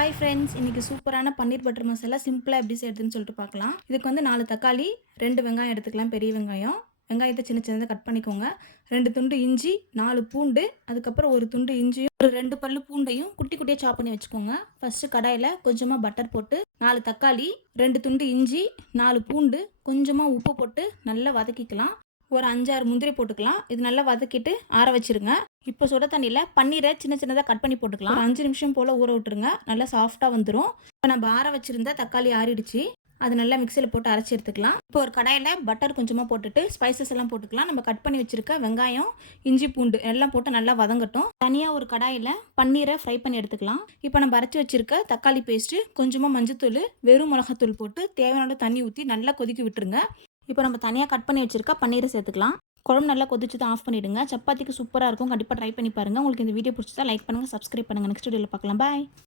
Hi friends, இன்றைக்கி சூப்பரான பன்னீர் butter masala சிம்பிளாக எப்படி செய்யறதுன்னு சொல்லிட்டு பார்க்கலாம். இதுக்கு வந்து 4 தக்காளி, 2 வெங்காயம் எடுத்துக்கலாம், பெரிய வெங்காயம். வெங்காயத்தை சின்ன சின்னதாக கட் பண்ணிக்கோங்க. 2 துண்டு இஞ்சி, 4 பூண்டு, அதுக்கப்புறம் ஒரு துண்டு இஞ்சியும் ஒரு 2 பல்லு பூண்டையும் குட்டி குட்டியாக சாப் பண்ணி வச்சுக்கோங்க. ஃபஸ்ட்டு கடாயில் கொஞ்சமாக பட்டர் போட்டு 4 தக்காளி, 2 துண்டு இஞ்சி, 4 பூண்டு, கொஞ்சமாக உப்பு போட்டு நல்லா வதக்கிக்கலாம். ஒரு 5-6 முந்திரி போட்டுக்கலாம். இது நல்லா வதக்கிட்டு ஆற வச்சிருங்க. இப்போ சுட தண்ணியில் பன்னீரை சின்ன சின்னதாக கட் பண்ணி போட்டுக்கலாம். ஒரு 5 நிமிஷம் போல் ஊற விட்டுருங்க. நல்லா சாஃப்டாக வந்துடும். இப்போ நம்ம ஆற வச்சுருந்த தக்காளி ஆறிடுச்சு. அது நல்லா மிக்சியில் போட்டு அரைச்சி எடுத்துக்கலாம். இப்போ ஒரு கடாயில் பட்டர் கொஞ்சமாக போட்டுட்டு ஸ்பைசஸ் எல்லாம் போட்டுக்கலாம். நம்ம கட் பண்ணி வச்சுருக்க வெங்காயம், இஞ்சி, பூண்டு எல்லாம் போட்டு நல்லா வதங்கட்டும். தனியாக ஒரு கடாயில் பன்னீரை ஃப்ரை பண்ணி எடுத்துக்கலாம். இப்போ நம்ம அரைச்சி வச்சுருக்க தக்காளி பேஸ்ட்டு, கொஞ்சமாக மஞ்சத்தூள், வெறும் மிளகாத்தூள் போட்டு தேவையான தண்ணி ஊற்றி நல்லா கொதிக்க விட்டுருங்க. இப்போ நம்ம தனியாக கட் பண்ணி வச்சுருக்க பன்னீரை சேர்த்துக்கலாம். குழம்பு நல்லா கொதிச்சு தான் ஆஃப் பண்ணிவிடுங்க. சப்பாத்திக்கு சூப்பராக இருக்கும். கண்டிப்பாக ட்ரை பண்ணி பாருங்கள். உங்களுக்கு இந்த வீடியோ பிடிச்சதா லைக் பண்ணுங்கள், சப்ஸ்கிரைப் பண்ணுங்கள். நெக்ஸ்ட் வீடியோவில் பார்க்கலாம். பாய்.